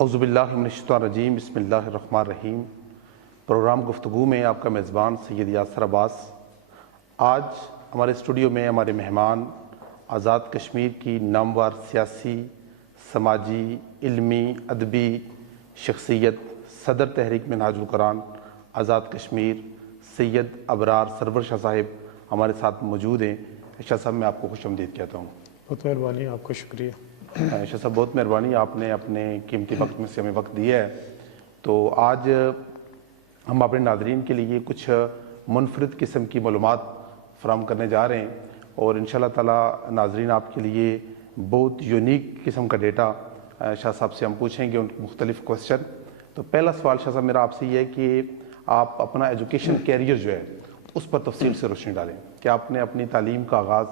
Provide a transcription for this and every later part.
اعوذ باللہ من الشیطان الرجیم، بسم اللہ الرحمن الرحیم۔ پروگرام گفتگو میں آپ کا میزبان سید یاسر عباس۔ آج ہمارے اسٹوڈیو میں ہمارے مہمان آزاد کشمیر کی نامور سیاسی، سماجی، علمی، ادبی شخصیت، صدر تحریک منہاج القرآن آزاد کشمیر سید ابرار سرور شاہ صاحب ہمارے ساتھ موجود ہیں۔ شاہ صاحب، میں آپ کو خوش آمدید کہتا ہوں۔ بہت مہربانی، آپ کا شکریہ۔ شاہ صاحب، بہت مہربانی، آپ نے اپنے قیمتی وقت میں سے ہمیں وقت دیا ہے۔ تو آج ہم اپنے ناظرین کے لیے کچھ منفرد قسم کی معلومات فراہم کرنے جا رہے ہیں، اور انشاءاللہ تعالی ناظرین آپ کے لیے بہت یونیک قسم کا ڈیٹا شاہ صاحب سے ہم پوچھیں گے، ان مختلف کوسچن۔ تو پہلا سوال شاہ صاحب میرا آپ سے یہ ہے کہ آپ اپنا ایجوکیشن کیریئر جو ہے اس پر تفصیل سے روشنی ڈالیں کہ آپ نے اپنی تعلیم کا آغاز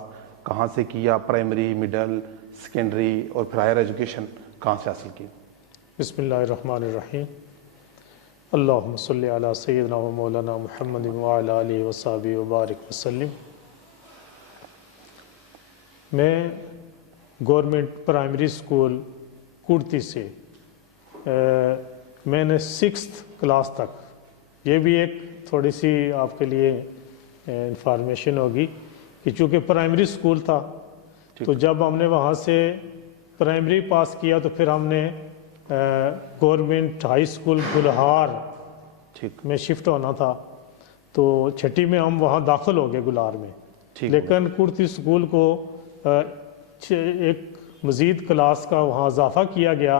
کہاں سے کیا، پرائمری، مڈل، سیکنڈری، اور پھر ہائر ایجوکیشن کہاں سے حاصل کی؟ بسم اللہ الرحمن الرحیم۔ اللہم صلی علی سیدنا و مولانا محمد وعلی آلہ وصحبہ وبارک وسلم۔ میں گورنمنٹ پرائمری اسکول کوڑتی سے میں نے 6th کلاس تک، یہ بھی ایک تھوڑی سی آپ کے لیے انفارمیشن ہوگی کہ چونکہ پرائمری اسکول تھا تو جب ہم نے وہاں سے پرائمری پاس کیا تو پھر ہم نے گورنمنٹ ہائی اسکول گلہار میں شفٹ ہونا تھا، تو 6ٹھی میں ہم وہاں داخل ہو گئے گلہار میں، لیکن کوڑتی اسکول کو ایک مزید کلاس کا وہاں اضافہ کیا گیا،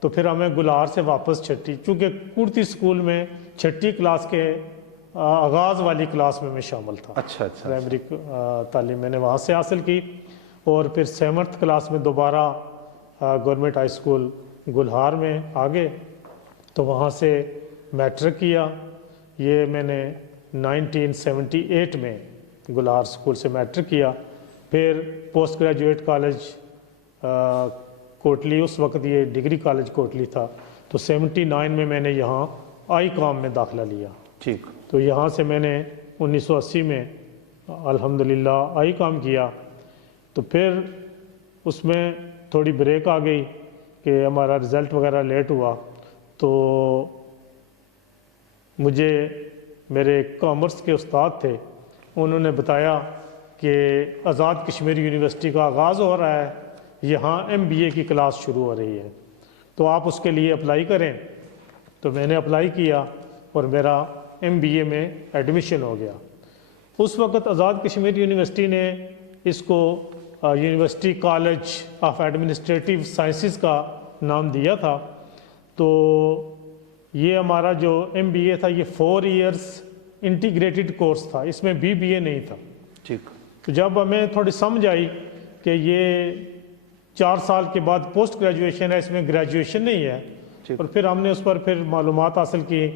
تو پھر ہمیں گلہار سے واپس 6ٹھی، چونکہ کوڑتی اسکول میں 6ٹھی کلاس کے آغاز والی کلاس میں شامل تھا۔ اچھا، پرائمری تعلیم میں نے وہاں سے حاصل کی، اور پھر 7th کلاس میں دوبارہ گورنمنٹ ہائی اسکول گلہار میں آگے، تو وہاں سے میٹرک کیا۔ یہ میں نے 1978 میں گلہار اسکول سے میٹرک کیا۔ پھر پوسٹ گریجویٹ کالج کوٹلی، اس وقت یہ ڈگری کالج کوٹلی تھا، تو 79 میں نے یہاں آئی کام میں داخلہ لیا۔ ٹھیک، تو یہاں سے میں نے 1980 میں الحمدللہ آئی کام کیا۔ تو پھر اس میں تھوڑی بریک آ گئی کہ ہمارا رزلٹ وغیرہ لیٹ ہوا، تو مجھے میرے کامرس کے استاد تھے، انہوں نے بتایا کہ آزاد کشمیر یونیورسٹی کا آغاز ہو رہا ہے، یہاں MBA کی کلاس شروع ہو رہی ہے، تو آپ اس کے لیے اپلائی کریں۔ تو میں نے اپلائی کیا اور میرا MBA میں ایڈمیشن ہو گیا۔ اس وقت آزاد کشمیر یونیورسٹی نے اس کو university college of administrative sciences کا نام دیا تھا۔ تو یہ ہمارا جو MBA تھا یہ 4 ایئرس انٹیگریٹڈ کورس تھا، اس میں BBA نہیں تھا۔ ٹھیک، تو جب ہمیں تھوڑی سمجھ آئی کہ یہ 4 سال کے بعد پوسٹ گریجویشن ہے، اس میں گریجویشن نہیں ہے، اور پھر ہم نے اس پر پھر معلومات حاصل کی،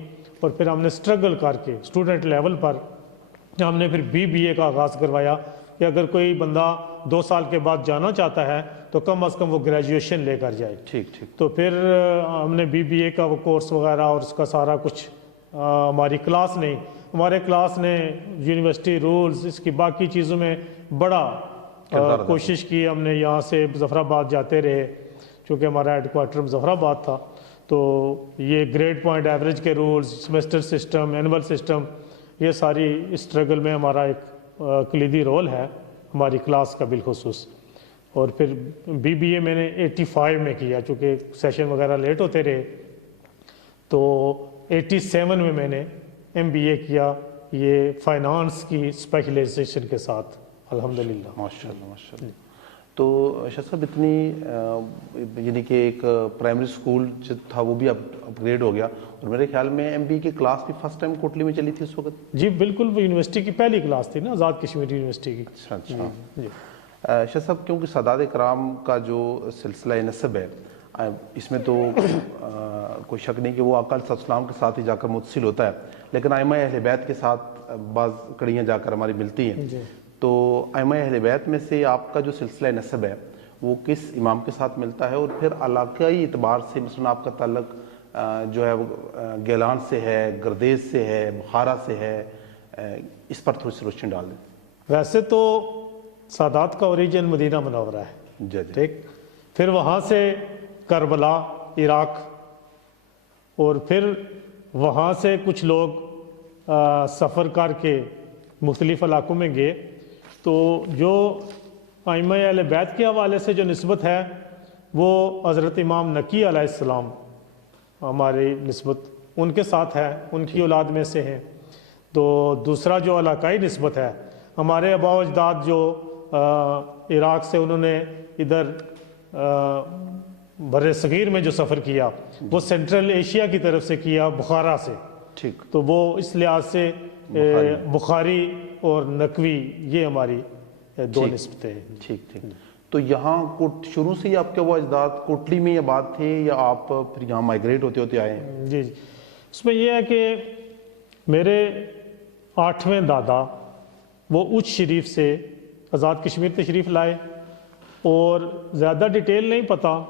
اور پھر ہم نے اسٹرگل کر کے اسٹوڈنٹ لیول پر ہم نے پھر BBA کا آغاز کروایا کہ اگر کوئی بندہ 2 سال کے بعد جانا چاہتا ہے تو کم از کم وہ گریجویشن لے کر جائے۔ ٹھیک، تو پھر ہم نے BBA کا وہ کورس وغیرہ اور اس کا سارا کچھ، ہماری کلاس نہیں، ہمارے کلاس نے یونیورسٹی رولز، اس کی باقی چیزوں میں بڑا کوشش کی۔ ہم نے یہاں سے مظفر آباد جاتے رہے، چونکہ ہمارا ہیڈ کوارٹر مظفر آباد تھا، تو یہ گریڈ پوائنٹ ایوریج کے rules, semester system, annual system, یہ ساری اسٹرگل میں ہمارا ایک کلیدی رول ہے ہماری کلاس کا بالخصوص۔ اور پھر BBA میں نے 85 میں کیا، چونکہ سیشن وغیرہ لیٹ ہوتے رہے، تو 87 میں نے MBA کیا، یہ فائنانس کی اسپیشلائزیشن کے ساتھ الحمدللہ۔ ماشاءاللہ ماشاءاللہ۔ تو شاہ صاحب، اتنی یعنی کہ ایک پرائمری اسکول جو تھا وہ بھی اپ گریڈ ہو گیا، اور میرے خیال میں MBA کی کلاس بھی فرسٹ ٹائم کوٹلی میں چلی تھی اس وقت؟ جی بالکل، وہ یونیورسٹی کی پہلی کلاس تھی نا، آزاد کشمیر یونیورسٹی کی۔ اچھا۔ جی شاہ صاحب، کیونکہ سادات کرام کا جو سلسلہ نسب ہے، اس میں تو کوئی شک نہیں کہ وہ آقا علیہ السلام کے ساتھ ہی جا کر متصل ہوتا ہے، لیکن ائمہ اہل بیت کے ساتھ بعض کڑیاں جا کر ہماری ملتی ہیں۔ تو ائمہ اہل بیت میں سے آپ کا جو سلسلہ نسب ہے وہ کس امام کے ساتھ ملتا ہے، اور پھر علاقائی اعتبار سے مثلا آپ کا تعلق جو ہے وہ گیلان سے ہے، گردیز سے ہے، بخارا سے ہے، اس پر تھوڑی سی روشنی ڈال دیں۔ ویسے تو سادات کا اوریجن مدینہ منورہ ہے، جی ٹھیک، پھر وہاں سے کربلا عراق، اور پھر وہاں سے کچھ لوگ سفر کر کے مختلف علاقوں میں گئے. تو جو ائمہ اہل بیت کے حوالے سے جو نسبت ہے وہ حضرت امام نقی علیہ السلام ہماری نسبت ان کے ساتھ ہے، ان کی اولاد میں سے ہیں. تو دوسرا جو علاقائی نسبت ہے، ہمارے آباء و اجداد جو عراق سے انہوں نے ادھر بر صغیر میں جو سفر کیا وہ سینٹرل ایشیا کی طرف سے کیا، بخارا سے. ٹھیک. تو وہ اس لحاظ سے بخاری اور نقوی یہ ہماری دو نسبتیں ہیں. ٹھیک ٹھیک. تو یہاں شروع سے ہی آپ کے وہ اجداد کوٹلی میں یہ بات تھے یا آپ پھر یہاں مائگریٹ ہوتے ہوتے آئے ہیں؟ جی جی، اس میں یہ ہے کہ میرے 8ویں دادا وہ اچ شریف سے آزاد کشمیر تشریف لائے، اور زیادہ ڈیٹیل نہیں پتہ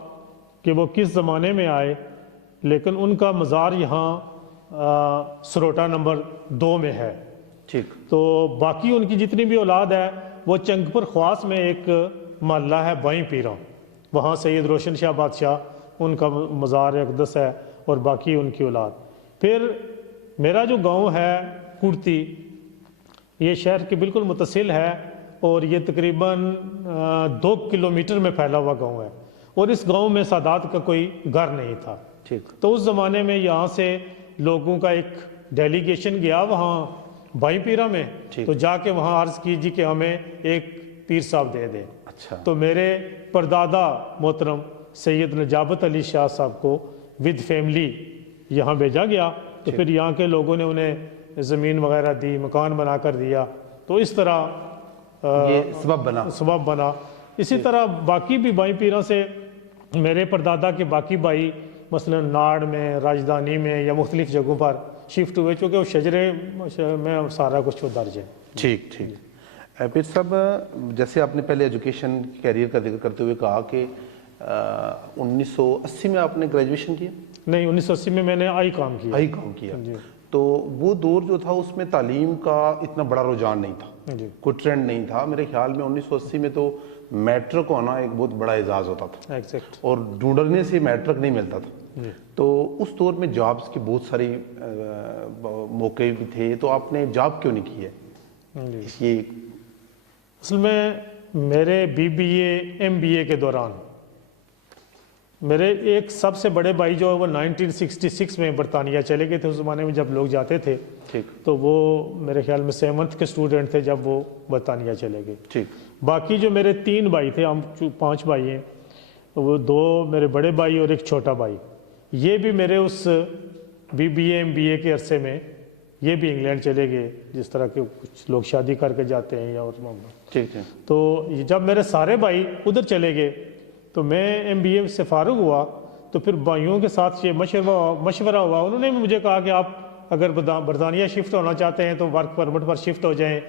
کہ وہ کس زمانے میں آئے، لیکن ان کا مزار یہاں سروٹا نمبر 2 میں ہے. ٹھیک. تو باقی ان کی جتنی بھی اولاد ہے وہ چنگپور خواص میں ایک محلہ ہے بائیں پیراں، وہاں سید روشن شاہ بادشاہ ان کا مزار اقدس ہے، اور باقی ان کی اولاد. پھر میرا جو گاؤں ہے کڑتی، یہ شہر کے بالکل متصل ہے، اور یہ تقریباً 2 کلومیٹر میں پھیلا ہوا گاؤں ہے، اور اس گاؤں میں سادات کا کوئی گھر نہیں تھا. ٹھیک. تو اس زمانے میں یہاں سے لوگوں کا ایک ڈیلیگیشن گیا وہاں بائیں پیرا میں، تو جا کے وہاں عرض کیجیے کہ ہمیں ایک پیر صاحب دے دیں. اچھا. تو میرے پردادا محترم سید نجابت علی شاہ صاحب کو ود فیملی یہاں بھیجا گیا. تو پھر یہاں کے لوگوں نے انہیں زمین وغیرہ دی، مکان بنا کر دیا. تو اس طرح یہ سبب بنا. اسی طرح باقی بھی بائیں پیروں سے میرے پردادا کے باقی بھائی مثلا ناڑ میں، راجدھانی میں یا مختلف جگہوں پر شفٹ ہوئے، چونکہ وہ شجرے میں سارا کچھ درج ہے. ٹھیک ٹھیک. پھر صاحب جیسے آپ نے پہلے ایجوکیشن کیریئر کا ذکر کرتے ہوئے کہا کہ 1980 میں آپ نے گریجویشن کیا؟ نہیں، 1980 میں نے آئی کام کیا. تو وہ دور جو تھا اس میں تعلیم کا اتنا بڑا رجحان نہیں تھا، کوئی ٹرینڈ نہیں تھا. میرے خیال میں 1980 میں تو میٹرک ہونا ایک بہت بڑا اعزاز ہوتا تھا، اور ڈھونڈنے سے میٹرک نہیں ملتا تھا. تو اس دور میں جابس کی بہت ساری موقع بھی تھے، تو آپ نے جاب کیوں نہیں کی ہے؟ یہ اصل میں میرے BBA MBA کے دوران میرے ایک سب سے بڑے بھائی جو وہ 1966 میں برطانیہ چلے گئے تھے. اس زمانے میں جب لوگ جاتے تھے تو وہ میرے خیال میں 7th کے اسٹوڈنٹ تھے جب وہ برطانیہ چلے گئے. باقی جو میرے 3 بھائی تھے، ہم 5 بھائی ہیں، وہ 2 میرے بڑے بھائی اور ایک چھوٹا بھائی، یہ بھی میرے اس BBA MBA کے عرصے میں یہ بھی انگلینڈ چلے گئے، جس طرح کے کچھ لوگ شادی کر کے جاتے ہیں یا اور معاملہ. تو جب میرے سارے بھائی ادھر چلے گئے تو میں MBA سے فارغ ہوا، تو پھر بھائیوں کے ساتھ یہ مشورہ ہوا. انہوں نے مجھے کہا کہ آپ اگر برطانیہ شفٹ ہونا چاہتے ہیں تو ورک پرمٹ پر شفٹ ہو جائیں،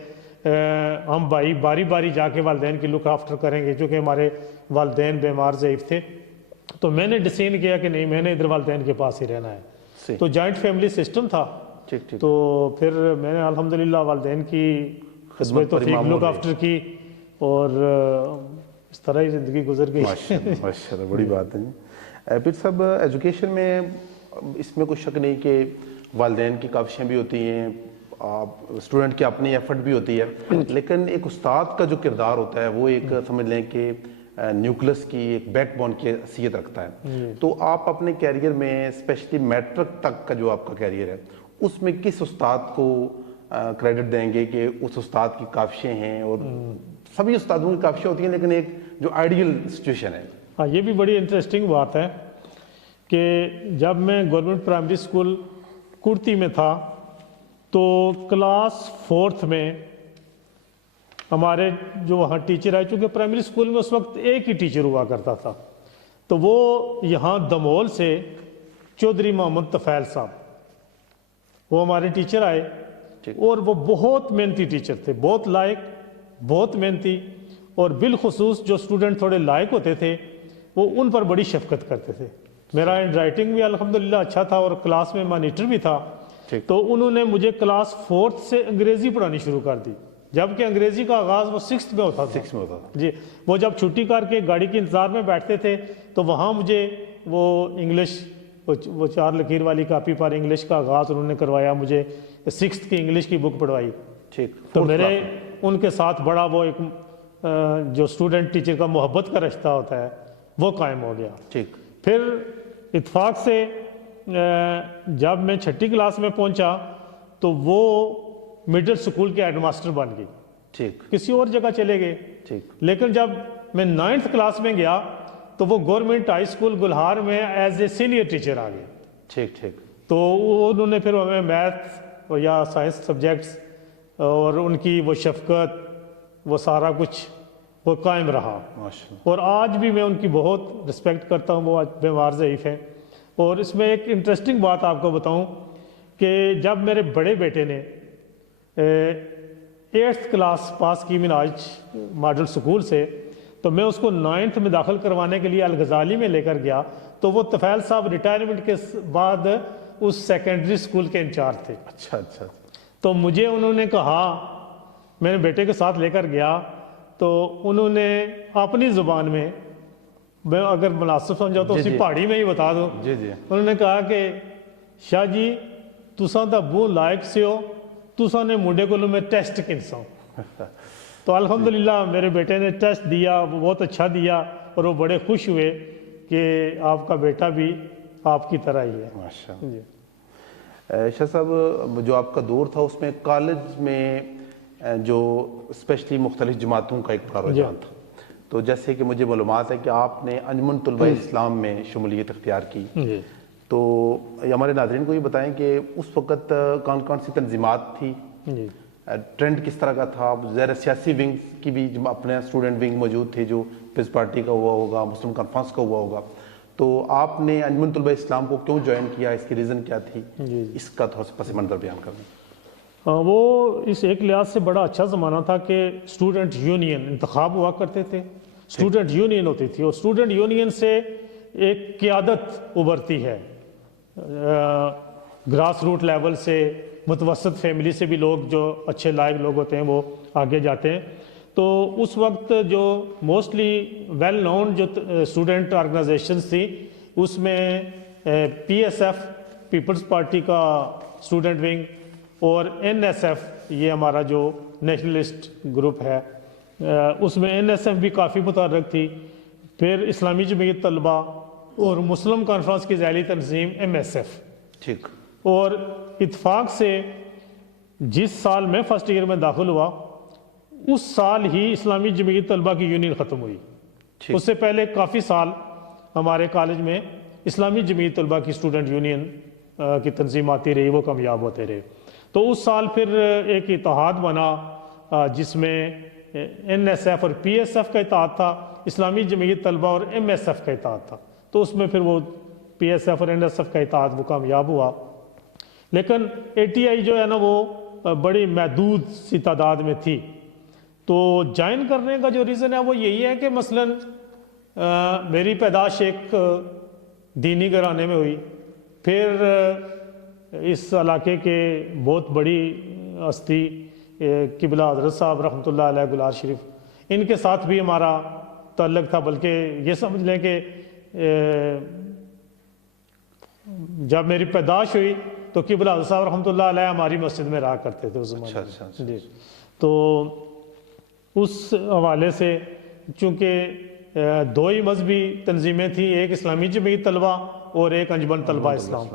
ہم بھائی باری باری جا کے والدین کی لک آفٹر کریں گے، کیونکہ ہمارے والدین بیمار ضعیف تھے. تو میں نے ڈیسیژن کیا کہ نہیں، میں نے ادھر والدین کے پاس ہی رہنا ہے. تو جوائنٹ فیملی سسٹم تھا. تو پھر میں نے الحمدللہ والدین کی خدمت توفیق لک آفٹر کی، اور اس طرح ہی زندگی گزر گئی. ماشاءاللہ، بڑی بات ہے. پھر سب ایجوکیشن میں اس میں کوئی شک نہیں کہ والدین کی کاوشیں بھی ہوتی ہیں، اسٹوڈنٹ کی اپنی ایفرٹ بھی ہوتی ہے، لیکن ایک استاد کا جو کردار ہوتا ہے وہ ایک سمجھ لیں کہ نیوکلس کی ایک بیک بون کی حیثیت رکھتا ہے. تو آپ اپنے کیریئر میں اسپیشلی میٹرک تک کا جو آپ کا کیریئر ہے اس میں کس استاد کو کریڈٹ دیں گے کہ اس استاد کی کاوشیں ہیں؟ اور سبھی استادوں کی کاوشیں ہوتی ہیں، لیکن ایک جو آئیڈیل سچویشن ہے. ہاں، یہ بھی بڑی انٹرسٹنگ بات ہے کہ جب میں گورنمنٹ پرائمری اسکول کڑتی میں تھا تو کلاس 4th میں ہمارے جو وہاں ٹیچر آئے، چونکہ پرائمری اسکول میں اس وقت ایک ہی ٹیچر ہوا کرتا تھا، تو وہ یہاں دمول سے چودھری محمد طفیل صاحب وہ ہمارے ٹیچر آئے، اور وہ بہت محنتی ٹیچر تھے، بہت لائق، بہت محنتی. اور بالخصوص جو اسٹوڈنٹ تھوڑے لائق ہوتے تھے وہ ان پر بڑی شفقت کرتے تھے. میرا ہینڈ رائٹنگ بھی الحمدللہ اچھا تھا اور کلاس میں مانیٹر بھی تھا. تو انہوں نے مجھے کلاس 4th سے انگریزی پڑھانی شروع کر دی، جبکہ انگریزی کا آغاز وہ 6th میں ہوتا تھا. جی، وہ جب چھٹی کر کے گاڑی کے انتظار میں بیٹھتے تھے تو وہاں مجھے وہ انگلش وہ 4 لکیر والی کاپی پر انگلش کا آغاز انہوں نے کروایا، مجھے 6th کی انگلش کی بک پڑھوائی. ٹھیک. تو میرے ان کے ساتھ بڑا وہ ایک جو اسٹوڈنٹ ٹیچر کا محبت کا رشتہ ہوتا ہے وہ قائم ہو گیا. ٹھیک. پھر اتفاق سے جب میں 6ٹھی کلاس میں پہنچا تو وہ مڈل سکول کے ہیڈ ماسٹر بن گئی. ٹھیک. کسی اور جگہ چلے گئے. ٹھیک. لیکن جب میں 9th کلاس میں گیا تو وہ گورنمنٹ ہائی اسکول گلہار میں ایز اے سینئر ٹیچر آ گئے. ٹھیک. ٹھیک. تو انہوں نے پھر ہمیں میتھ یا سائنس سبجیکٹس اور ان کی وہ شفقت وہ سارا کچھ وہ قائم رہا. ماشاءاللہ. اور آج بھی میں ان کی بہت رسپیکٹ کرتا ہوں. وہ آج بیمار ضعیف ہیں. اور اس میں ایک انٹرسٹنگ بات آپ کو بتاؤں کہ جب میرے بڑے بیٹے نے 8th کلاس پاس کی مناج ماڈل سکول سے، تو میں اس کو 9th میں داخل کروانے کے لیے الغزالی میں لے کر گیا. تو وہ طفیل صاحب ریٹائرمنٹ کے بعد اس سیکنڈری سکول کے انچارج تھے. اچھا اچھا. تو مجھے انہوں نے کہا، میرے بیٹے کے ساتھ لے کر گیا تو انہوں نے اپنی زبان میں اگر مناسب سمجھا تو اسی پہاڑی میں ہی بتا دوں. جی جی. انہوں نے کہا کہ شاہ جی تساں دا بو لائق سے ہو، تساں نے منڈے کو میں ٹیسٹ کنساں. تو الحمدللہ میرے بیٹے نے ٹیسٹ دیا، وہ بہت اچھا دیا اور وہ بڑے خوش ہوئے کہ آپ کا بیٹا بھی آپ کی طرح ہی ہے. ماشاءاللہ. جی. شاہ صاحب جو آپ کا دور تھا اس میں کالج میں جو اسپیشلی مختلف جماعتوں کا ایک بڑا رجحان تھا. تو جیسے کہ مجھے معلومات ہے کہ آپ نے انجمن طلبہ اسلام میں شمولیت اختیار کی. جی. تو ہمارے ناظرین کو یہ بتائیں کہ اس وقت کون کون سی تنظیمات تھی، جی. ٹرینڈ کس طرح کا تھا؟ ظاہر سیاسی ونگ کی بھی اپنے اسٹوڈنٹ ونگ موجود تھے جو پیپلز پارٹی کا ہوا ہوگا، مسلم کانفرنس کا ہوا ہوگا. تو آپ نے انجمن طلبہ اسلام کو کیوں جوائن کیا؟ اس کی ریزن کیا تھی؟ اس کا تھوڑا سا پس منظر بیان کریں. وہ اس ایک لحاظ سے بڑا اچھا زمانہ تھا کہ اسٹوڈنٹ یونین انتخاب ہوا کرتے تھے. اسٹوڈنٹ یونین ہوتی تھی اور اسٹوڈنٹ یونین سے ایک قیادت ابھرتی ہے. گراس روٹ لیول سے، متوسط فیملی سے بھی لوگ جو اچھے لائق لوگ ہوتے ہیں وہ آگے جاتے ہیں. تو اس وقت جو موسٹلی ویل نون جو اسٹوڈنٹ آرگنائزیشنز تھی اس میں P S F Peoples Party کا اسٹوڈنٹ ونگ اور این ایس ایف یہ ہمارا جو نیشنلسٹ گروپ ہے اس میں این ایس ایف بھی کافی متحرک تھی. پھر اسلامی جمعیت طلبہ اور مسلم کانفرنس کی ذیلی تنظیم ایم ایس ایف. ٹھیک. اور اتفاق سے جس سال میں فرسٹ ایئر میں داخل ہوا اس سال ہی اسلامی جمعیت طلبہ کی یونین ختم ہوئی. اس سے پہلے کافی سال ہمارے کالج میں اسلامی جمعیت طلبہ کی اسٹوڈنٹ یونین کی تنظیم آتی رہی، وہ کامیاب ہوتے رہے. تو اس سال پھر ایک اتحاد بنا جس میں این ایس ایف اور پی ایس ایف کا اتحاد تھا، اسلامی جمعیت طلبہ اور ایم ایس ایف کا اتحاد تھا. تو اس میں پھر وہ پی ایس ایف اور این ایس ایف کا اتحاد وہ کامیاب ہوا. لیکن اے ٹی آئی جو ہے نا وہ بڑی محدود سی تعداد میں تھی. تو جوائن کرنے کا جو ریزن ہے وہ یہی ہے کہ مثلاً میری پیدائش ایک دینی گھرانے میں ہوئی. پھر اس علاقے کے بہت بڑی ہستی قبلہ حضرت صاحب رحمۃ اللہ علیہ گلار شریف، ان کے ساتھ بھی ہمارا تعلق تھا. بلکہ یہ سمجھ لیں کہ جب میری پیدائش ہوئی تو قبلہ حضرت صاحب رحمۃ اللہ علیہ ہماری مسجد میں رہا کرتے تھے اس زمانے میں. جی. تو اس حوالے سے چونکہ دو ہی مذہبی تنظیمیں تھیں، ایک اسلامی جمعیت طلبہ اور ایک انجمن طلبہ اسلام،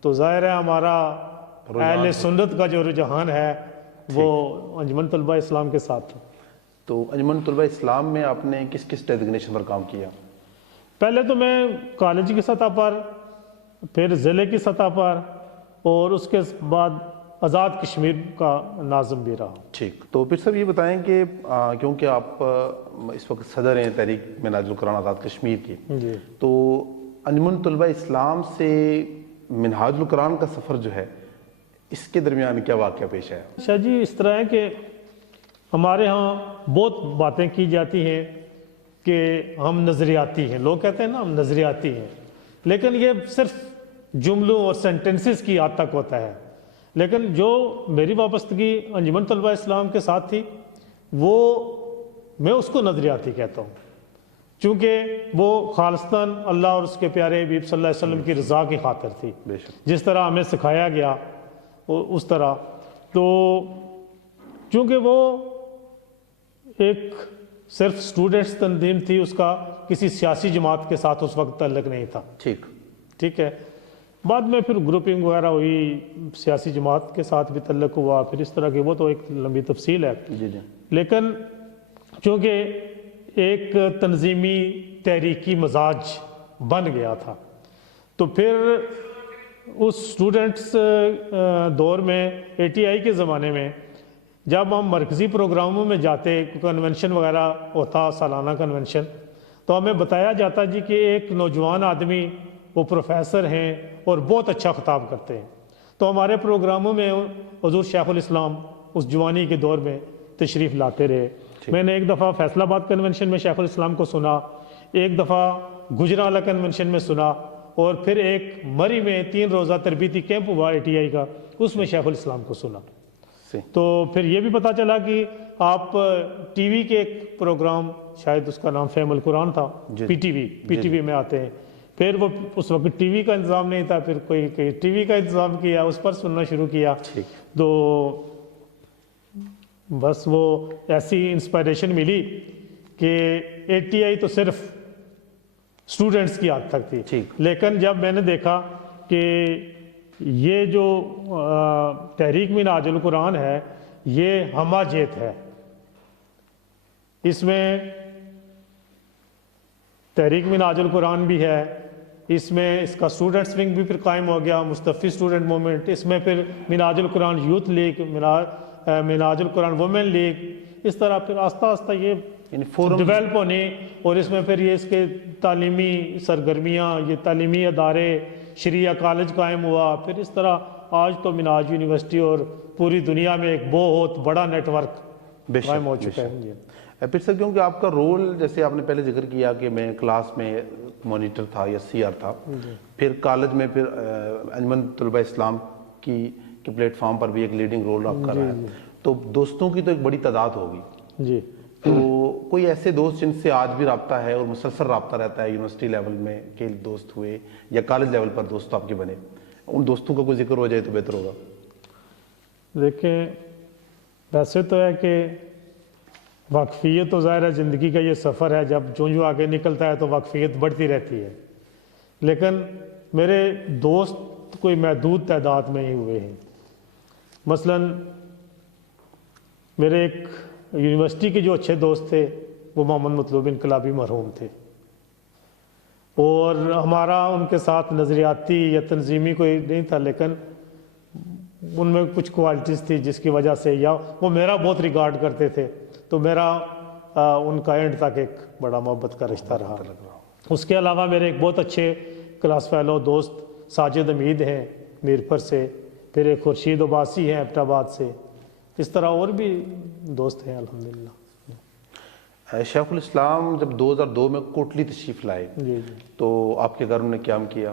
تو ظاہر ہے ہمارا اہل سنت کا جو رجحان ہے وہ انجمن طلبہ اسلام کے ساتھ تھا. تو انجمن طلبہ اسلام میں آپ نے کس کس ڈیزگنیشن پر کام کیا؟ پہلے تو میں کالج کی سطح پر، پھر ضلع کی سطح پر، اور اس کے بعد آزاد کشمیر کا ناظم بھی رہا. ٹھیک. تو پھر سب یہ بتائیں کہ کیونکہ آپ اس وقت صدر ہیں تحریک منہاج القرآن آزاد کشمیر کی، جی. تو انجمن طلبہ اسلام سے منہاج القرآن کا سفر جو ہے اس کے درمیان کیا واقعہ پیش ہے؟ شاہ جی اس طرح ہے کہ ہمارے ہاں بہت باتیں کی جاتی ہیں کہ ہم نظریاتی ہیں. لوگ کہتے ہیں نا ہم نظریاتی ہیں، لیکن یہ صرف جملوں اور سینٹنسز کی حد تک ہوتا ہے. لیکن جو میری وابستگی انجمن طلبہ اسلام کے ساتھ تھی وہ میں اس کو نظریاتی کہتا ہوں. چونکہ وہ خالصتاً اللہ اور اس کے پیارے حبیب صلی اللہ علیہ وسلم کی رضا کی خاطر تھی، بے شک جس طرح ہمیں سکھایا گیا اس طرح۔ تو چونکہ وہ ایک صرف سٹوڈنٹس تنظیم تھی، اس کا کسی سیاسی جماعت کے ساتھ اس وقت تعلق نہیں تھا، ٹھیک ہے۔ بعد میں پھر گروپنگ وغیرہ ہوئی، سیاسی جماعت کے ساتھ بھی تعلق ہوا، پھر اس طرح کی، وہ تو ایک لمبی تفصیل ہے۔ جی جی لیکن چونکہ ایک تنظیمی تحریکی مزاج بن گیا تھا، تو پھر اس سٹوڈنٹس دور میں ATI کے زمانے میں جب ہم مرکزی پروگراموں میں جاتے، کنونشن وغیرہ ہوتا، سالانہ کنونشن، تو ہمیں بتایا جاتا جی کہ ایک نوجوان آدمی وہ پروفیسر ہیں اور بہت اچھا خطاب کرتے ہیں، تو ہمارے پروگراموں میں حضور شیخ الاسلام اس جوانی کے دور میں تشریف لاتے رہے۔ میں نے ایک دفعہ فیصل آباد کنونشن میں شیخ الاسلام کو سنا، ایک دفعہ گجرانوالہ کنونشن میں سنا، اور پھر ایک مری میں 3 روزہ تربیتی کیمپ ہوا ATI کا، اس میں شیخ الاسلام کو سنا۔ تو پھر یہ بھی پتا چلا کہ آپ ٹی وی کے ایک پروگرام، شاید اس کا نام فہم القرآن تھا، پی ٹی وی میں آتے ہیں، پھر وہ اس وقت ٹی وی کا انتظام نہیں تھا، پھر کوئی ٹی وی کا انتظام کیا، اس پر سننا شروع کیا، تو بس وہ ایسی انسپائریشن ملی کہ ATI تو صرف سٹوڈنٹس کی حد تک تھی، لیکن جب میں نے دیکھا کہ یہ جو تحریک منہاج القرآن ہے یہ ہمہ جیت ہے، اس میں تحریک منہاج القرآن بھی ہے، اس میں اس کا اسٹوڈنٹس ونگ بھی پھر قائم ہو گیا، مصطفی اسٹوڈنٹ موومنٹ، اس میں پھر منہاج القرآن یوتھ لیگ، منہاج القرآن وومن لیگ، اس طرح پھر آہستہ آہستہ یہ ڈیولپ ہونے، اور اس میں پھر یہ اس کے تعلیمی سرگرمیاں، یہ تعلیمی ادارے، شریعہ کالج قائم ہوا، پھر اس طرح آج تو منہاج یونیورسٹی اور پوری دنیا میں ایک بہت بڑا نیٹ ورک قائم ہو چکا ہے۔ پھر سر کیونکہ آپ کا رول، جیسے آپ نے پہلے ذکر کیا کہ میں کلاس میں مانیٹر تھا یا CR تھا، پھر کالج میں پھر انجمن طلبہ اسلام کی پلیٹ فارم پر بھی ایک لیڈنگ رول آپ کر رہا ہے، تو دوستوں کی تو ایک بڑی تعداد ہوگی جی، تو کوئی ایسے دوست جن سے آج بھی رابطہ ہے اور مسلسل رابطہ رہتا ہے، یونیورسٹی لیول میں کے دوست ہوئے یا کالج لیول پر دوست آپ کے بنے، ان دوستوں کا کوئی ذکر ہو جائے تو بہتر ہوگا؟ دیکھیں، ویسے تو ہے کہ واقفیت تو ظاہر ہے زندگی کا یہ سفر ہے، جب جو آگے نکلتا ہے تو واقفیت بڑھتی رہتی ہے، لیکن میرے دوست کوئی محدود تعداد میں ہی ہوئے ہیں۔ مثلاً میرے ایک یونیورسٹی کے جو اچھے دوست تھے وہ محمد مطلوب انقلابی مرحوم تھے، اور ہمارا ان کے ساتھ نظریاتی یا تنظیمی کوئی نہیں تھا، لیکن ان میں کچھ کوالٹیز تھی جس کی وجہ سے، یا وہ میرا بہت ریگارڈ کرتے تھے، تو میرا ان کا اینڈ تک ایک بڑا محبت کا رشتہ رہا۔ اس کے علاوہ میرے ایک بہت اچھے کلاس فیلو دوست ساجد حمید ہیں میرپور سے، پھر ایک خورشید عباسی ہیں ایبٹ آباد سے، اس طرح اور بھی دوست ہیں الحمدللہ۔ شیخ الاسلام جب 2002 میں کوٹلی تشریف لائے تو آپ کے گھر انہوں نے قیام کیا،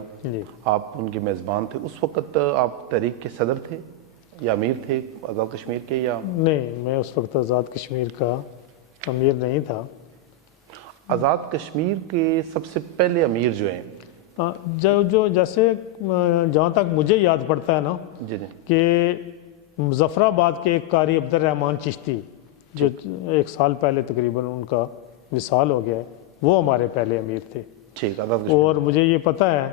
آپ ان کے میزبان تھے، اس وقت آپ تحریک کے صدر تھے یا امیر تھے آزاد کشمیر کے؟ یا نہیں، میں اس وقت آزاد کشمیر کا امیر نہیں تھا۔ آزاد کشمیر کے سب سے پہلے امیر جو ہیں، جو جیسے جہاں تک مجھے یاد پڑتا ہے نا، کہ مظفر آباد کے ایک قاری عبد الرحمن چشتی، جو 1 سال پہلے تقریباً ان کا وصال ہو گیا ہے، وہ ہمارے پہلے امیر تھے۔ اور مجھے یہ پتہ ہے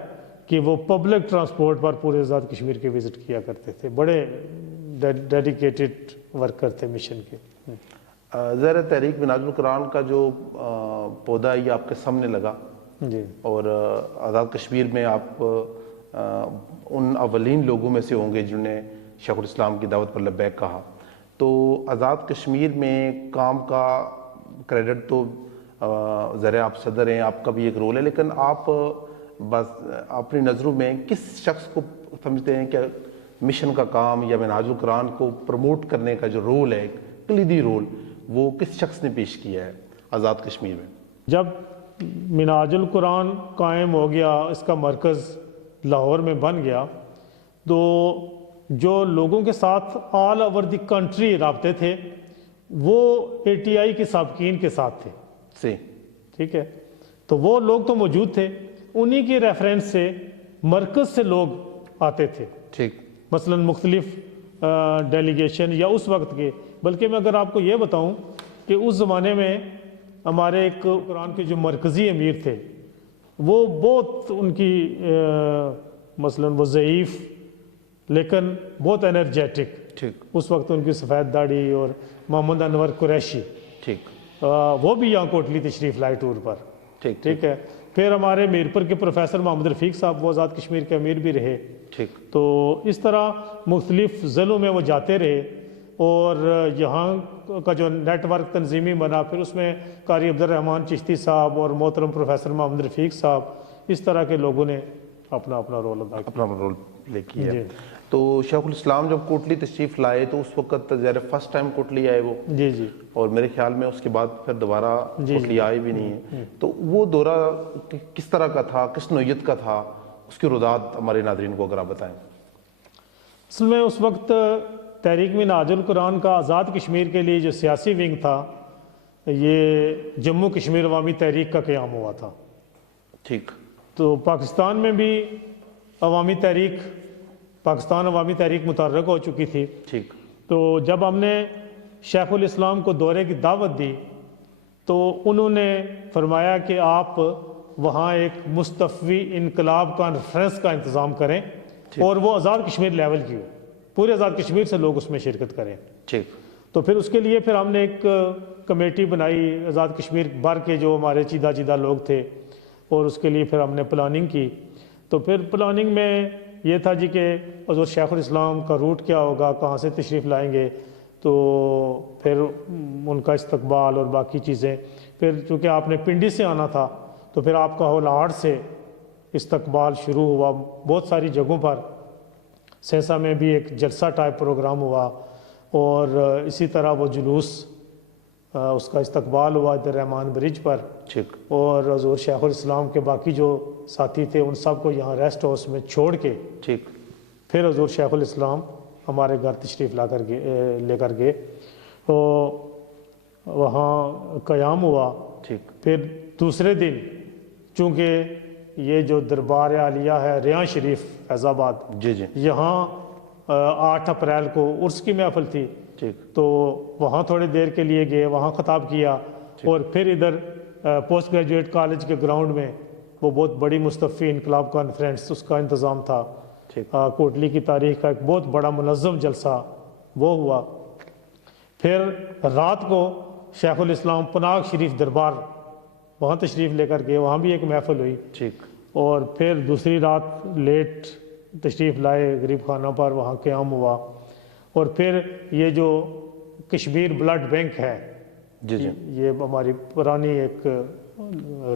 کہ وہ پبلک ٹرانسپورٹ پر پورے آزاد کشمیر کے وزٹ کیا کرتے تھے، بڑے ڈیڈیکیٹڈ ورکر تھے مشن کے۔ ظاہر تحریک منہاج القرآن کا جو پودا یہ آپ کے سامنے لگا، اور آزاد کشمیر میں آپ ان اولین لوگوں میں سے ہوں گے جنہوں نے شیخ الاسلام کی دعوت پر لبیک کہا، تو آزاد کشمیر میں کام کا کریڈٹ تو ذرا آپ صدر ہیں، آپ کا بھی ایک رول ہے، لیکن آپ بس اپنی نظروں میں کس شخص کو سمجھتے ہیں کہ مشن کا کام یا منہاج القرآن کو پروموٹ کرنے کا جو رول ہے، کلیدی رول، وہ کس شخص نے پیش کیا ہے آزاد کشمیر میں؟ جب منہاج القرآن قائم ہو گیا، اس کا مرکز لاہور میں بن گیا، تو جو لوگوں کے ساتھ آل اوور دی کنٹری رابطے تھے وہ ATI کے سابقین کے ساتھ تھے، ٹھیک ہے، تو وہ لوگ تو موجود تھے، انہی کی ریفرنس سے مرکز سے لوگ آتے تھے، ٹھیک مثلا مختلف ڈیلیگیشن یا اس وقت کے. بلکہ میں اگر آپ کو یہ بتاؤں کہ اس زمانے میں ہمارے ایک قرآن کے جو مرکزی امیر تھے وہ بہت ان کی مثلا وہ ضعیف لیکن بہت انرجیٹک، ٹھیک اس وقت ان کی سفید داڑھی، اور محمد انور قریشی ٹھیک وہ بھی یہاں کوٹلی تشریف لائے ٹور پر. ٹھیک ٹھیک ہے. پھر ہمارے میرپور کے پروفیسر محمد رفیق صاحب وہ آزاد کشمیر کے امیر بھی رہے. ٹھیک تو اس طرح مختلف ضلعوں میں وہ جاتے رہے، اور یہاں کا جو نیٹ ورک تنظیمی بنا، پھر اس میں قاری عبدالرحمن چشتی صاحب اور محترم پروفیسر محمد رفیق صاحب، اس طرح کے لوگوں نے اپنا رول ادا کیا. اپنا رول پلے کیا. جی تو شیخ الاسلام جب کوٹلی تشریف لائے تو اس وقت ظاہر فرسٹ ٹائم کوٹلی آئے وہ، جی جی اور میرے خیال میں اس کے بعد پھر دوبارہ کوٹلی آئے بھی نہیں ہے. تو وہ دورہ کس طرح کا تھا، کس نوعیت کا تھا، اس کی رودات ہمارے ناظرین کو اگر آپ بتائیں. اصل میں اس وقت تحریک منہاج القرآن کا آزاد کشمیر کے لیے جو سیاسی ونگ تھا، یہ جموں کشمیر عوامی تحریک کا قیام ہوا تھا. ٹھیک. تو پاکستان میں بھی عوامی تحریک، پاکستان عوامی تحریک متحرک ہو چکی تھی. ٹھیک. تو جب ہم نے شیخ الاسلام کو دورے کی دعوت دی تو انہوں نے فرمایا کہ آپ وہاں ایک مستفی انقلاب کانفرنس کا انتظام کریں، اور وہ آزاد کشمیر لیول کی ہو، پورے آزاد کشمیر سے لوگ اس میں شرکت کریں. ٹھیک. تو پھر اس کے لیے پھر ہم نے ایک کمیٹی بنائی آزاد کشمیر بھر کے جو ہمارے چیدہ چیدہ لوگ تھے، اور اس کے لیے پھر ہم نے پلاننگ کی. تو پھر پلاننگ میں یہ تھا جی کہ حضور شیخ الاسلام کا روٹ کیا ہوگا، کہاں سے تشریف لائیں گے، تو پھر ان کا استقبال اور باقی چیزیں. پھر چونکہ آپ نے پنڈی سے آنا تھا تو پھر آپ کا ہولہاڑ سے استقبال شروع ہوا بہت ساری جگہوں پر. سہسا میں بھی ایک جلسہ ٹائپ پروگرام ہوا، اور اسی طرح وہ جلوس اس کا استقبال ہوا ادھر رحمان برج پر. ٹھیک. اور حضور شیخ الاسلام کے باقی جو ساتھی تھے ان سب کو یہاں ریسٹ ہاؤس میں چھوڑ کے ٹھیک. پھر حضور شیخ الاسلام ہمارے گھر تشریف لے کر گئے. تو وہاں قیام ہوا. ٹھیک. پھر دوسرے دن چونکہ یہ جو دربار عالیہ ہے ریاں شریف فیض آباد، جی جی. یہاں 8 اپریل کو عرس کی محفل تھی. ٹھیک. تو وہاں تھوڑی دیر کے لیے گئے، وہاں خطاب کیا. اور پھر ادھر پوسٹ گریجویٹ کالج کے گراؤنڈ میں وہ بہت بڑی مستفی انقلاب کانفرنس اس کا انتظام تھا. ٹھیک. کوٹلی کی تاریخ کا ایک بہت بڑا منظم جلسہ وہ ہوا. پھر رات کو شیخ الاسلام پناگ شریف دربار وہاں تشریف لے کر گئے، وہاں بھی ایک محفل ہوئی. ٹھیک. اور پھر دوسری رات لیٹ تشریف لائے غریب خانہ پر، وہاں قیام ہوا. اور پھر یہ جو کشمیر بلڈ بینک ہے، جی جی. یہ ہماری پرانی ایک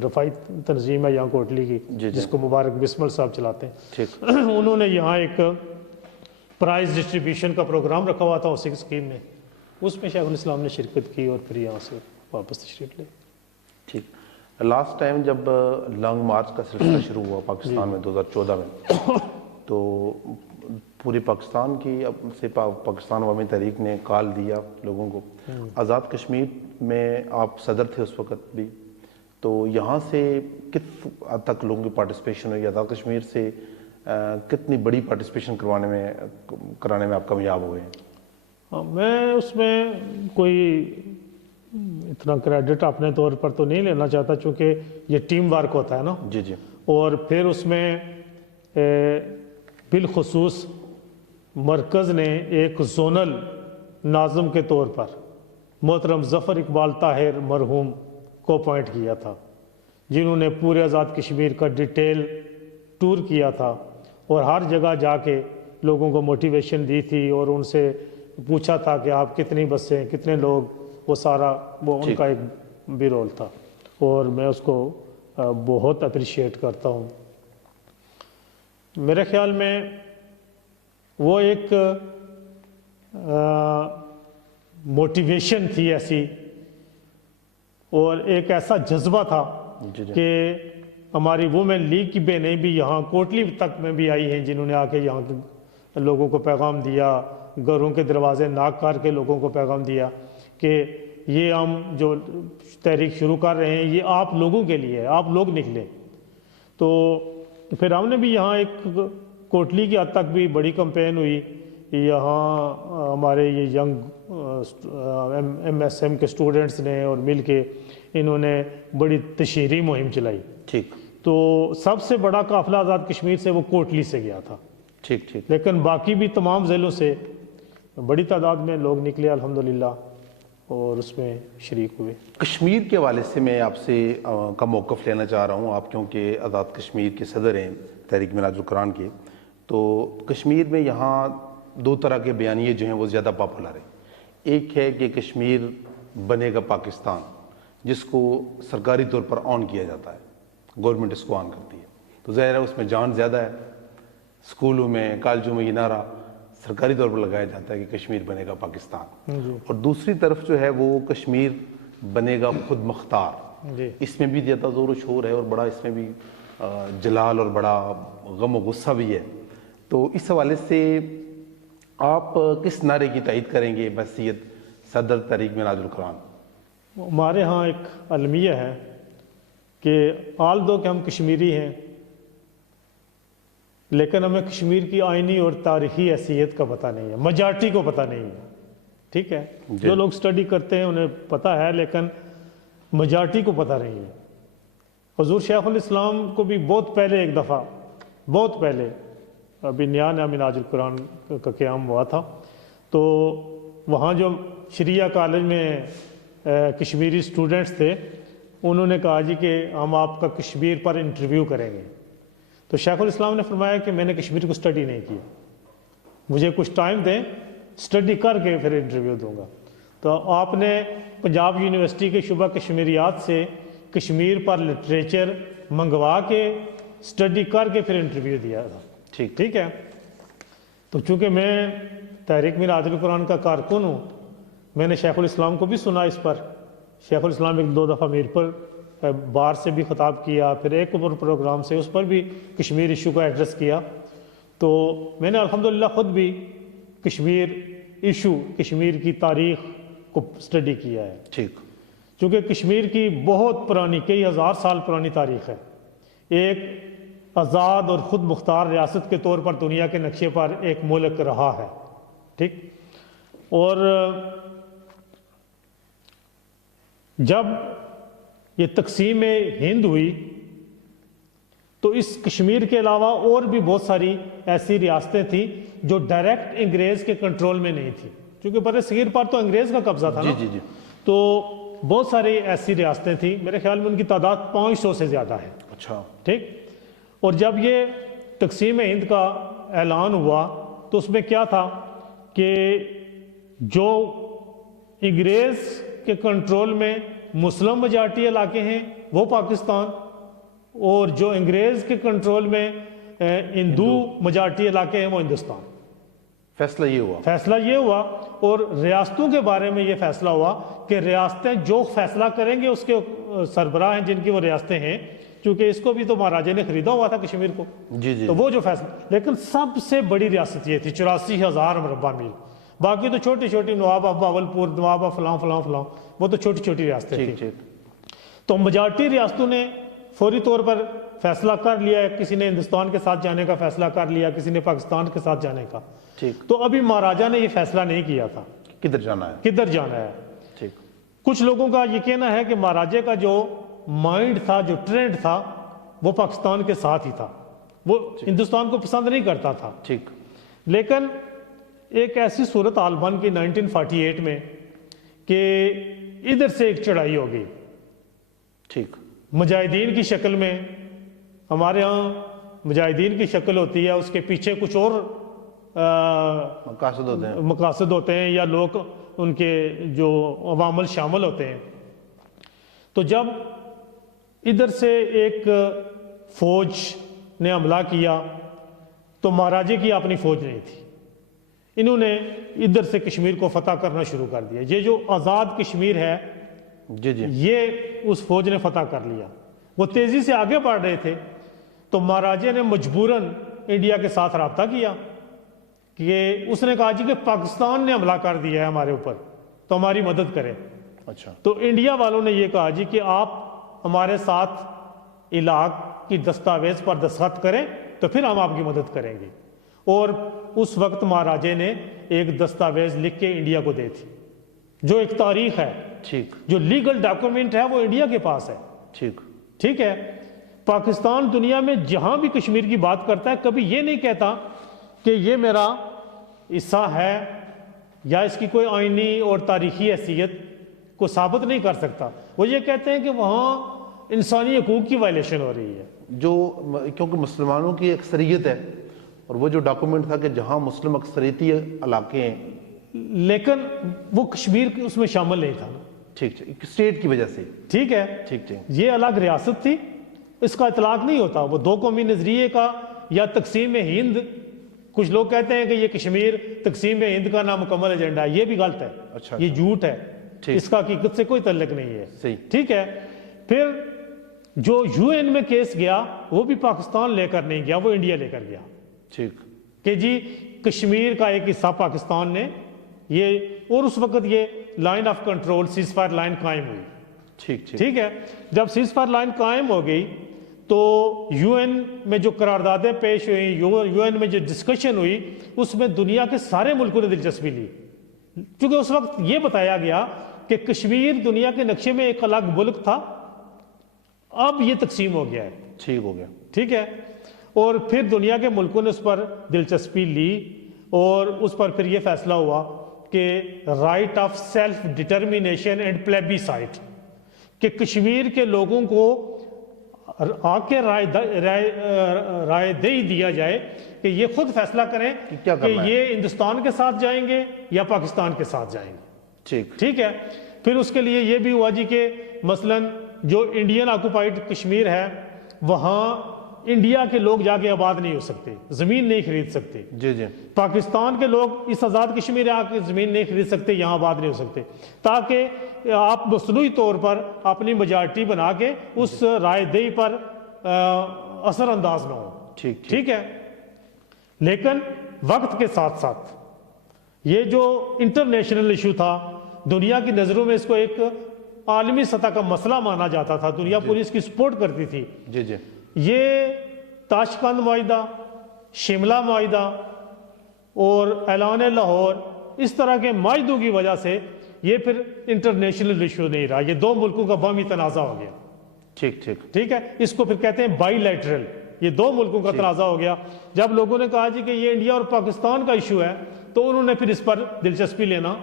رفائی تنظیم ہے یہاں کوٹلی کی، جی. جس کو مبارک بسمل صاحب چلاتے ہیں. ٹھیک. انہوں نے یہاں ایک پرائز ڈسٹریبیوشن کا پروگرام رکھا ہوا تھا اسی اسکیم میں، اس میں شیخ الاسلام نے شرکت کی اور پھر یہاں سے واپس تشریف لے. ٹھیک. لاسٹ ٹائم جب لانگ مارچ کا سلسلہ شروع ہوا پاکستان میں 2014 میں، تو پوری پاکستان کی پاکستان عوامی تحریک نے کال دیا لوگوں کو. آزاد کشمیر میں آپ صدر تھے اس وقت بھی، تو یہاں سے کس حد تک لوگوں کی پارٹیسپیشن ہوئی؟ آزاد کشمیر سے کتنی بڑی پارٹیسپیشن کرانے میں آپ کامیاب ہوئے ہیں؟ میں اس میں کوئی اتنا کریڈٹ اپنے طور پر تو نہیں لینا چاہتا، چونکہ یہ ٹیم ورک ہوتا ہے نا. جی جی. اور پھر اس میں بالخصوص مرکز نے ایک زونل ناظم کے طور پر محترم ظفر اقبال طاہر مرحوم کو اپوائنٹ کیا تھا، جنہوں نے پورے آزاد کشمیر کا ڈیٹیل ٹور کیا تھا اور ہر جگہ جا کے لوگوں کو موٹیویشن دی تھی اور ان سے پوچھا تھا کہ آپ کتنی بسیں، کتنے لوگ، وہ سارا وہ ان کا ایک بھی رول تھا. اور میں اس کو بہت اپریشیٹ کرتا ہوں. میرے خیال میں وہ ایک موٹیویشن تھی ایسی، اور ایک ایسا جذبہ تھا کہ ہماری وومن لیگ کی بہنیں بھی یہاں کوٹلی تک میں بھی آئی ہیں، جنہوں نے آ کے یہاں کے لوگوں کو پیغام دیا، گھروں کے دروازے ناک کر کے لوگوں کو پیغام دیا کہ یہ ہم جو تحریک شروع کر رہے ہیں یہ آپ لوگوں کے لیے ہے، آپ لوگ نکلیں۔ تو پھر ہم نے بھی یہاں ایک کوٹلی کی حد تک بھی بڑی کمپین ہوئی، یہاں ہمارے یہ ینگ ایم ایس ایم کے اسٹوڈنٹس نے اور مل کے انہوں نے بڑی تشہیری مہم چلائی۔ ٹھیک تو سب سے بڑا قافلہ آزاد کشمیر سے وہ کوٹلی سے گیا تھا، ٹھیک ٹھیک لیکن باقی بھی تمام ضلعوں سے بڑی تعداد میں لوگ نکلے الحمدللہ اور اس میں شریک ہوئے۔ کشمیر کے حوالے سے میں آپ سے کا موقف لینا چاہ رہا ہوں، آپ کیونکہ آزاد کشمیر کے صدر ہیں تحریک منہاج القرآن کے، تو کشمیر میں یہاں دو طرح کے بیانیے جو ہیں وہ زیادہ پاپولر ہیں۔ ایک ہے کہ کشمیر بنے گا پاکستان، جس کو سرکاری طور پر آن کیا جاتا ہے، گورنمنٹ اس کو آن کرتی ہے، تو ظاہر ہے اس میں جان زیادہ ہے۔ اسکولوں میں کالجوں میں یہ نعرہ سرکاری طور پر لگایا جاتا ہے کہ کشمیر بنے گا پاکستان، اور دوسری طرف جو ہے وہ کشمیر بنے گا خود مختار۔ جی اس میں بھی زیادہ زور و شور ہے اور بڑا اس میں بھی جلال اور بڑا غم و غصہ بھی ہے۔ تو اس حوالے سے آپ کس نعرے کی تائید کریں گے بحیثیت صدر تحریک منہاج القرآن؟ ہمارے ہاں ایک المیہ ہے کہ آل دو کہ ہم کشمیری ہیں، لیکن ہمیں کشمیر کی آئینی اور تاریخی حیثیت کا پتہ نہیں ہے، میجارٹی کو پتہ نہیں ہے، ٹھیک ہے؟ جو لوگ سٹڈی کرتے ہیں انہیں پتہ ہے، لیکن میجارٹی کو پتہ نہیں ہے۔ حضور شیخ الاسلام کو بھی بہت پہلے ایک دفعہ، بہت پہلے، ابھی نیا نیا منہاج القرآن کا قیام ہوا تھا، تو وہاں جو شریعہ کالج میں کشمیری اسٹوڈنٹس تھے انہوں نے کہا جی کہ ہم آپ کا کشمیر پر انٹرویو کریں گے۔ تو شیخ الاسلام نے فرمایا کہ میں نے کشمیر کو سٹڈی نہیں کیا، مجھے کچھ ٹائم دیں، سٹڈی کر کے پھر انٹرویو دوں گا۔ تو آپ نے پنجاب یونیورسٹی کے شعبہ کشمیریات سے کشمیر پر لٹریچر منگوا کے سٹڈی کر کے پھر انٹرویو دیا تھا، ٹھیک ہے؟ تو چونکہ میں تحریک منہاج القرآن کا کارکن ہوں، میں نے شیخ الاسلام کو بھی سنا اس پر۔ شیخ الاسلام ایک دو دفعہ میر پر بار سے بھی خطاب کیا، پھر ایک اور پروگرام سے اس پر بھی کشمیر ایشو کا ایڈریس کیا۔ تو میں نے الحمدللہ خود بھی کشمیر ایشو، کشمیر کی تاریخ کو سٹڈی کیا ہے، ٹھیک، چونکہ کشمیر کی بہت پرانی، کئی ہزار سال پرانی تاریخ ہے۔ ایک آزاد اور خود مختار ریاست کے طور پر دنیا کے نقشے پر ایک ملک رہا ہے، ٹھیک؟ اور جب یہ تقسیم ہند ہوئی تو اس کشمیر کے علاوہ اور بھی بہت ساری ایسی ریاستیں تھیں جو ڈائریکٹ انگریز کے کنٹرول میں نہیں تھی، کیونکہ بر صغیر پر تو انگریز کا قبضہ تھا نا۔ جی تو بہت ساری ایسی ریاستیں تھیں، میرے خیال میں ان کی تعداد 500 سے زیادہ ہے، اچھا، ٹھیک؟ اور جب یہ تقسیم ہند کا اعلان ہوا تو اس میں کیا تھا کہ جو انگریز کے کنٹرول میں مسلم میجارٹی علاقے ہیں وہ پاکستان، اور جو انگریز کے کنٹرول میں ہندو میجارٹی علاقے ہیں وہ ہندوستان۔ فیصلہ یہ ہوا، فیصلہ یہ ہوا، اور ریاستوں کے بارے میں یہ فیصلہ ہوا کہ ریاستیں جو فیصلہ کریں گے اس کے سربراہ ہیں جن کی وہ ریاستیں ہیں، چونکہ اس کو بھی تو مہاراجے نے خریدا ہوا تھا کشمیر کو، جی تو وہ جو فیصلہ، لیکن سب سے بڑی ریاست یہ تھی 84,000 مربع میل، باقی تو چھوٹی چھوٹی نواب آف باولپور، نواب آف فلاں فلاں فلاں، وہ تو چھوٹی چھوٹی ریاستیں تھیں۔ ٹھیک، تو میجارٹی ریاستوں نے فوری طور پر فیصلہ کر لیا ہے، کسی نے ہندوستان کے ساتھ جانے کا فیصلہ کر لیا، کسی نے پاکستان کے ساتھ جانے کا۔ ٹھیک، تو ابھی مہاراجا نے یہ فیصلہ نہیں کیا تھا کدھر جانا ہے؟ کدھر جانا ہے۔ ٹھیک، کچھ لوگوں کا یہ کہنا ہے کہ مہاراجے کا جو مائنڈ تھا، جو ٹرینڈ تھا، وہ پاکستان کے ساتھ ہی تھا، وہ ہندوستان کو پسند نہیں کرتا تھا۔ ٹھیک، لیکن ایک ایسی صورت حال بن گئی 1948 میں کہ ادھر سے ایک چڑھائی ہو گئی ٹھیک، مجاہدین کی شکل میں۔ ہمارے ہاں مجاہدین کی شکل ہوتی ہے، اس کے پیچھے کچھ اور مقاصد ہوتے ہیں، مقاصد ہوتے ہیں یا لوگ ان کے جو عوامل شامل ہوتے ہیں۔ تو جب ادھر سے ایک فوج نے حملہ کیا تو مہاراجے کی اپنی فوج نہیں تھی، انہوں نے ادھر سے کشمیر کو فتح کرنا شروع کر دیا۔ یہ جو آزاد کشمیر ہے جی یہ اس فوج نے فتح کر لیا، وہ تیزی سے آگے بڑھ رہے تھے، تو مہاراجے نے مجبوراً انڈیا کے ساتھ رابطہ کیا کہ اس نے کہا جی کہ پاکستان نے حملہ کر دیا ہے ہمارے اوپر، تو ہماری مدد کرے۔ اچھا تو انڈیا والوں نے یہ کہا جی کہ آپ ہمارے ساتھ علاق کی دستاویز پر دستخط کریں تو پھر ہم آپ کی مدد کریں گے، اور اس وقت مہاراجے نے ایک دستاویز لکھ کے انڈیا کو دے تھی، جو ایک تاریخ ہے، ٹھیک جو لیگل ڈاکومنٹ ہے وہ انڈیا کے پاس ہے، ٹھیک ٹھیک ہے۔ پاکستان دنیا میں جہاں بھی کشمیر کی بات کرتا ہے کبھی یہ نہیں کہتا کہ یہ میرا حصہ ہے، یا اس کی کوئی آئینی اور تاریخی حیثیت کو ثابت نہیں کر سکتا، وہ یہ کہتے ہیں کہ وہاں انسانی حقوق کی وائلیشن ہو رہی ہے، جو کیونکہ مسلمانوں کی اکثریت ہے، اور وہ جو ڈاکومنٹ تھا کہ جہاں مسلم اکثریتی علاقے ہیں، لیکن وہ کشمیر اس میں شامل نہیں تھا، ٹھیک ٹھیک، اسٹیٹ کی وجہ سے، ٹھیک ہے، ٹھیک ٹھیک، یہ الگ ریاست تھی، اس کا اطلاق نہیں ہوتا، وہ دو قومی نظریے کا یا تقسیم ہند، کچھ لوگ کہتے ہیں کہ یہ کشمیر تقسیم ہند کا نامکمل ایجنڈا ہے، یہ بھی غلط ہے، اچھا یہ جھوٹ ہے، ٹھیک، اس کا حقیقت سے کوئی تعلق نہیں ہے، صحیح، ٹھیک ہے۔ پھر جو یو این میں کیس گیا وہ بھی پاکستان لے کر نہیں گیا، وہ انڈیا لے کر گیا ٹھیک، کہ جی کشمیر کا ایک حصہ پاکستان نے یہ، اور اس وقت یہ line of control cease fire line قائم ہوئی، ٹھیک ٹھیک، ٹھیک ہے۔ جب سیز فائر لائن قائم ہو گئی تو یو این میں جو قراردادیں پیش ہوئیں، یو این میں جو ڈسکشن ہوئی، اس میں دنیا کے سارے ملکوں نے دلچسپی لی، کیونکہ اس وقت یہ بتایا گیا کہ کشمیر دنیا کے نقشے میں ایک الگ ملک تھا، اب یہ تقسیم ہو گیا ہے، ٹھیک ہو گیا، ٹھیک ہے۔ اور پھر دنیا کے ملکوں نے اس پر دلچسپی لی، اور اس پر پھر یہ فیصلہ ہوا کہ right of self determination and plebiscite, کہ کشمیر کے لوگوں کو آ کے رائے دہی دیا جائے کہ یہ خود فیصلہ کریں کیا کہ کرنا ہے، یہ ہندوستان کے ساتھ جائیں گے یا پاکستان کے ساتھ جائیں گے، ٹھیک، ٹھیک ہے۔ پھر اس کے لیے یہ بھی ہوا جی کہ مثلاً جو انڈین آکوپائڈ کشمیر ہے وہاں انڈیا کے لوگ جا کے آباد نہیں ہو سکتے، زمین نہیں خرید سکتے، جی جی، پاکستان کے لوگ اس آزاد کشمیر آ کے زمین نہیں خرید سکتے، یہاں آباد نہیں ہو سکتے، تاکہ آپ مصنوعی طور پر اپنی میجارٹی بنا کے اس رائے دہی پر اثر انداز نہ ہو، ٹھیک ٹھیک، ٹھیک ہے۔ لیکن وقت کے ساتھ ساتھ یہ جو انٹرنیشنل ایشو تھا، دنیا کی نظروں میں اس کو ایک عالمی سطح کا مسئلہ مانا جاتا تھا، دنیا پوری اس کی سپورٹ کرتی تھی، جی جی، یہ تاشقند معاہدہ، شملہ معاہدہ اور اعلان لاہور، اس طرح کے معاہدوں کی وجہ سے یہ پھر انٹرنیشنل ایشو نہیں رہا، یہ دو ملکوں کا باہمی تنازع ہو گیا، ٹھیک ٹھیک، ٹھیک ہے۔ اس کو پھر کہتے ہیں بائی لیٹرل، یہ دو ملکوں کا تنازع ہو گیا۔ جب لوگوں نے کہا جی کہ یہ انڈیا اور پاکستان کا ایشو ہے تو انہوں نے پھر اس پر دلچسپی لینا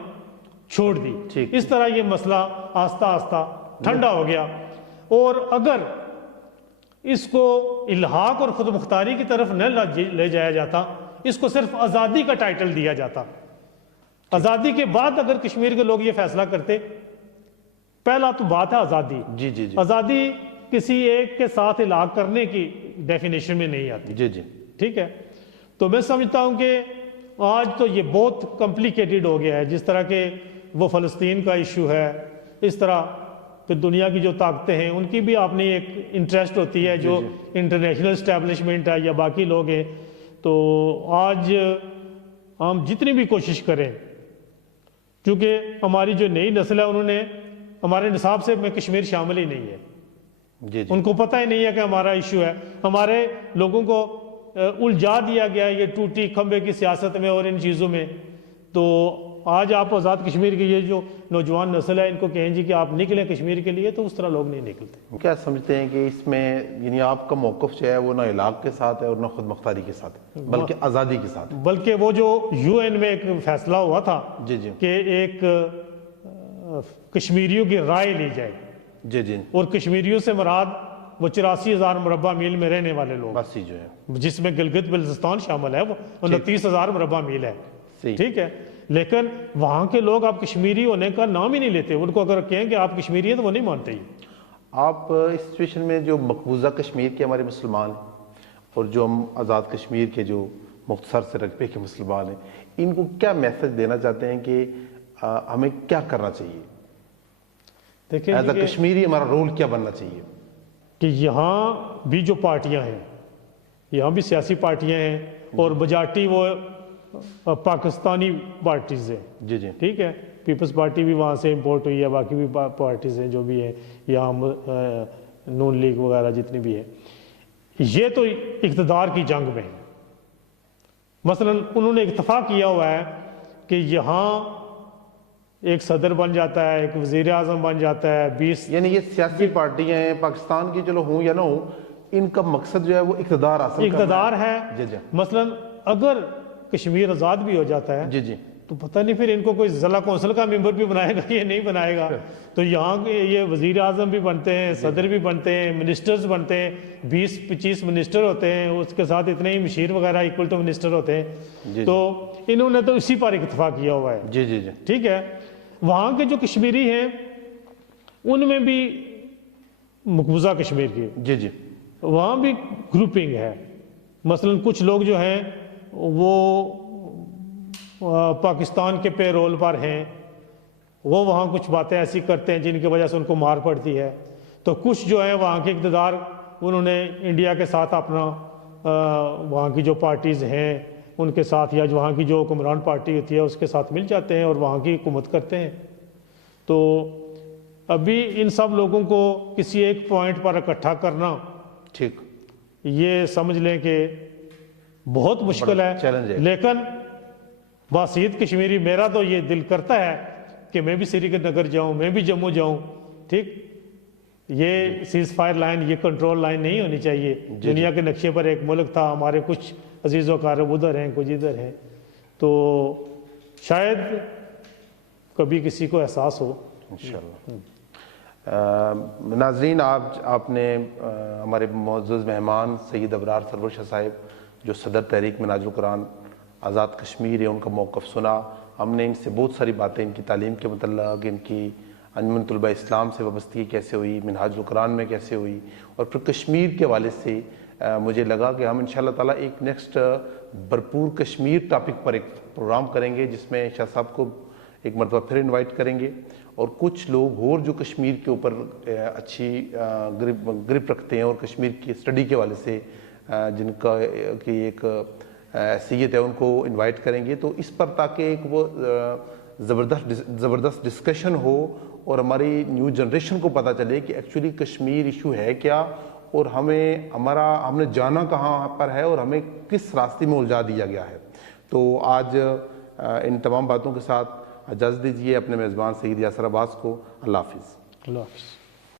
چھوڑ دی، ٹھیک، اس طرح یہ مسئلہ آہستہ آہستہ ٹھنڈا ہو گیا، اور اگر اس کو الحاق اور خود مختاری کی طرف نہ لے جایا جاتا، اس کو صرف آزادی کا ٹائٹل دیا جاتا، آزادی کے بعد اگر کشمیر کے لوگ یہ فیصلہ کرتے، پہلا تو بات ہے آزادی، جی جی جی، آزادی کسی ایک کے ساتھ الحاق کرنے کی ڈیفینیشن میں نہیں آتی، جی جی، ٹھیک ہے۔ تو میں سمجھتا ہوں کہ آج تو یہ بہت کمپلیکیٹڈ ہو گیا ہے، جس طرح کہ وہ فلسطین کا ایشو ہے، اس طرح پھر دنیا کی جو طاقتیں ہیں ان کی بھی اپنی ایک انٹرسٹ ہوتی ہے، جو انٹرنیشنل اسٹیبلشمنٹ ہے یا باقی لوگ ہیں۔ تو آج ہم جتنی بھی کوشش کریں، کیونکہ ہماری جو نئی نسل ہے انہوں نے ہمارے نصاب سے میں کشمیر شامل ہی نہیں ہے، جی جی، ان کو پتہ ہی نہیں ہے کہ ہمارا ایشو ہے، ہمارے لوگوں کو الجھا دیا گیا ہے یہ ٹوٹی کھمبے کی سیاست میں اور ان چیزوں میں۔ تو آج آپ آزاد کشمیر کی یہ جو نوجوان نسل ہے ان کو کہیں جی کہ آپ نکلیں کشمیر کے لیے، تو اس طرح لوگ نہیں نکلتے۔ کیا سمجھتے ہیں کہ اس میں یعنی آپ کا موقف جو ہے وہ نہ علاق کے ساتھ ہے اور نہ خود مختاری کے ساتھ ہے، بلکہ آزادی کے ساتھ ہے؟ بلکہ وہ جو یو این میں ایک فیصلہ ہوا تھا جی جی، کہ ایک کشمیریوں کی رائے لی جائے، جی جی، اور کشمیریوں سے مراد وہ 84,000 مربع میل میں رہنے والے لوگ، بس ہی جو ہے، جس میں گلگت بلتستان شامل ہے، وہ 29,000 مربع میل ہے، صحیح، ٹھیک ہے۔ لیکن وہاں کے لوگ آپ کشمیری ہونے کا نام ہی نہیں لیتے، ان کو اگر کہیں کہ آپ کشمیری ہیں تو وہ نہیں مانتے ہی۔ آپ اس سچویشن میں جو مقبوضہ کشمیر کے ہمارے مسلمان ہیں اور جو ہم آزاد کشمیر کے جو مختصر سے رقبے کے مسلمان ہیں، ان کو کیا میسج دینا چاہتے ہیں کہ ہمیں کیا کرنا چاہیے؟ دیکھیں ایز اے کشمیری ہمارا رول کیا بننا چاہیے؟ کہ یہاں بھی جو پارٹیاں ہیں، یہاں بھی سیاسی پارٹیاں ہیں اور میجارٹی وہ پاکستانی پارٹیز ہیں، جی جی ٹھیک ہے، پیپلز پارٹی بھی وہاں سے امپورٹ ہوئی ہے، باقی بھی پارٹیز ہیں جو بھی ہیں، یا نون لیگ وغیرہ جتنی بھی ہے، یہ تو اقتدار کی جنگ میں ہے۔ مثلا انہوں نے اتفاق کیا ہوا ہے کہ یہاں ایک صدر بن جاتا ہے، ایک وزیر اعظم بن جاتا ہے، 20 یعنی یہ سیاسی پارٹیاں ہیں پاکستان کی، چلو ہوں یا نہ ہوں، ان کا مقصد جو ہے وہ اقتدار حاصل کرنا اقتدار ہے۔ جی جی مثلا اگر کشمیر آزاد بھی ہو جاتا ہے جی جی تو پتہ نہیں پھر ان کو کوئی ضلع کونسل کا ممبر بھی بنائے گا یہ نہیں بنائے گا، تو یہاں کے یہ وزیر اعظم بھی بنتے ہیں، صدر بھی بنتے ہیں، منسٹرز بنتے ہیں، 20-25 منسٹر ہوتے ہیں، اس کے ساتھ اتنے ہی مشیر وغیرہ ایکول ٹو منسٹر ہوتے ہیں، جی تو انہوں نے تو اسی پر اتفاق کیا ہوا ہے، جی جی جی ٹھیک ہے۔ وہاں کے جو کشمیری ہیں ان میں بھی مقبوضہ کشمیر کی جی جی وہاں بھی گروپنگ ہے، مثلا کچھ لوگ جو ہیں وہ پاکستان کے پے رول پر ہیں، وہ وہاں کچھ باتیں ایسی کرتے ہیں جن کی وجہ سے ان کو مار پڑتی ہے، تو کچھ جو ہیں وہاں کے اقتدار انہوں نے انڈیا کے ساتھ اپنا وہاں کی جو پارٹیز ہیں ان کے ساتھ، یا جو وہاں کی جو حکمران پارٹی ہوتی ہے اس کے ساتھ مل جاتے ہیں اور وہاں کی حکومت کرتے ہیں۔ تو ابھی ان سب لوگوں کو کسی ایک پوائنٹ پر اکٹھا کرنا، ٹھیک، یہ سمجھ لیں کہ بہت مشکل ہے، چیلنج ہے۔ لیکن باسیط کشمیری میرا تو یہ دل کرتا ہے کہ میں بھی سری نگر جاؤں، میں بھی جموں جاؤں، ٹھیک، یہ سیز فائر لائن، یہ کنٹرول لائن نہیں ہونی چاہیے۔ دنیا کے نقشے پر ایک ملک تھا، ہمارے کچھ عزیز و اقارب ادھر ہیں، کچھ ادھر ہیں، تو شاید کبھی کسی کو احساس ہو۔ انشاءاللہ۔ ناظرین، آپ نے ہمارے معزز مہمان سید ابرار سرور شاہ صاحب جو صدر تحریک منہاج القرآن آزاد کشمیر ہے ان کا موقف سنا۔ ہم نے ان سے بہت ساری باتیں ان کی تعلیم کے متعلق، ان کی انجمن طلبہ اسلام سے وابستگی کیسے ہوئی، منہاج القرآن میں کیسے ہوئی، اور پھر کشمیر کے حوالے سے مجھے لگا کہ ہم انشاءاللہ تعالیٰ ایک نیکسٹ بھرپور کشمیر ٹاپک پر ایک پروگرام کریں گے، جس میں شاہ صاحب کو ایک مرتبہ پھر انوائٹ کریں گے، اور کچھ لوگ اور جو کشمیر کے اوپر اچھی گرپ رکھتے ہیں اور کشمیر کی اسٹڈی کے حوالے سے جن کا کی ایک حیثیت ہے ان کو انوائٹ کریں گے، تو اس پر تاکہ ایک وہ زبردست ڈسکشن ہو اور ہماری نیو جنریشن کو پتہ چلے کہ ایکچولی کشمیر ایشو ہے کیا، اور ہم نے جانا کہاں پر ہے اور ہمیں کس راستے میں الجھا دیا گیا ہے۔ تو آج ان تمام باتوں کے ساتھ اجازت دیجیے اپنے میزبان سید یاسر عباس کو۔ اللہ حافظ۔ اللہ حافظ۔